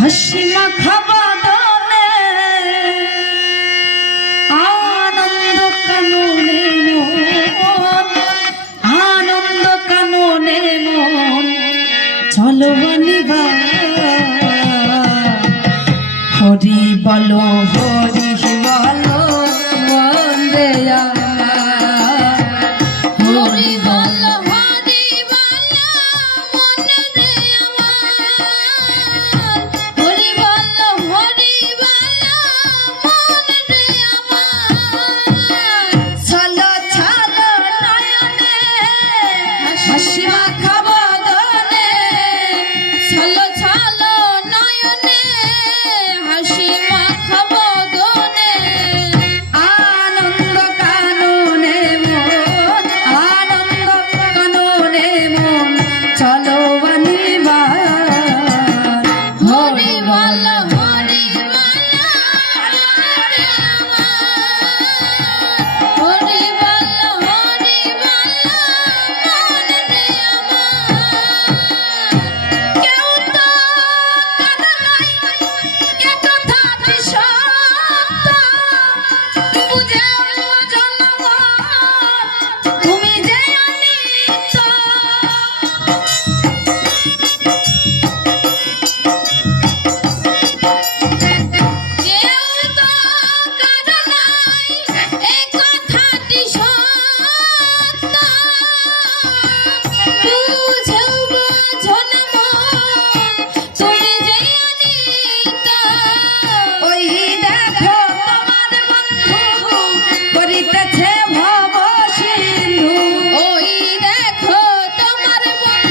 হাসিলা খাবা দনে আনন্দ কাননে মন, আনন্দ কাননে মন। চলো বনিবা হরি বলো হরি বলো।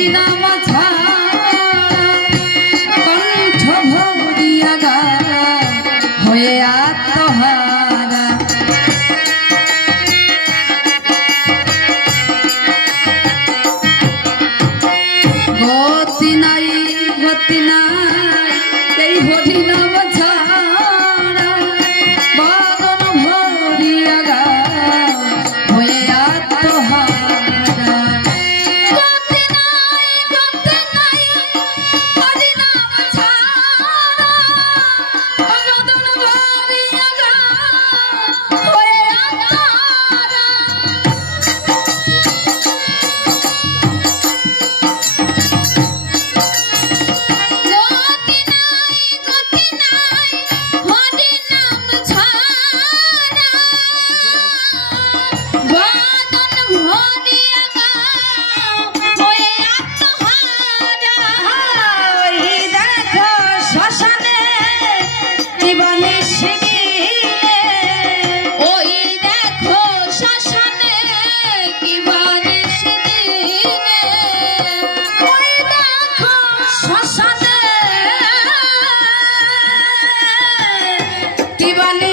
You know. জীবনে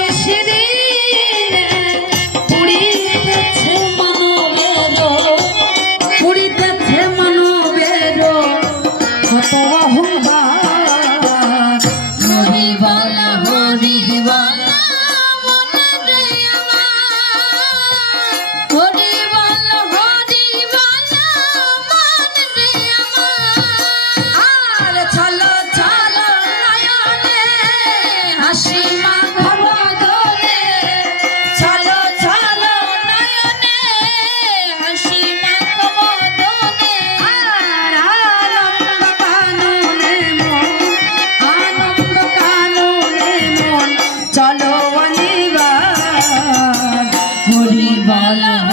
হরি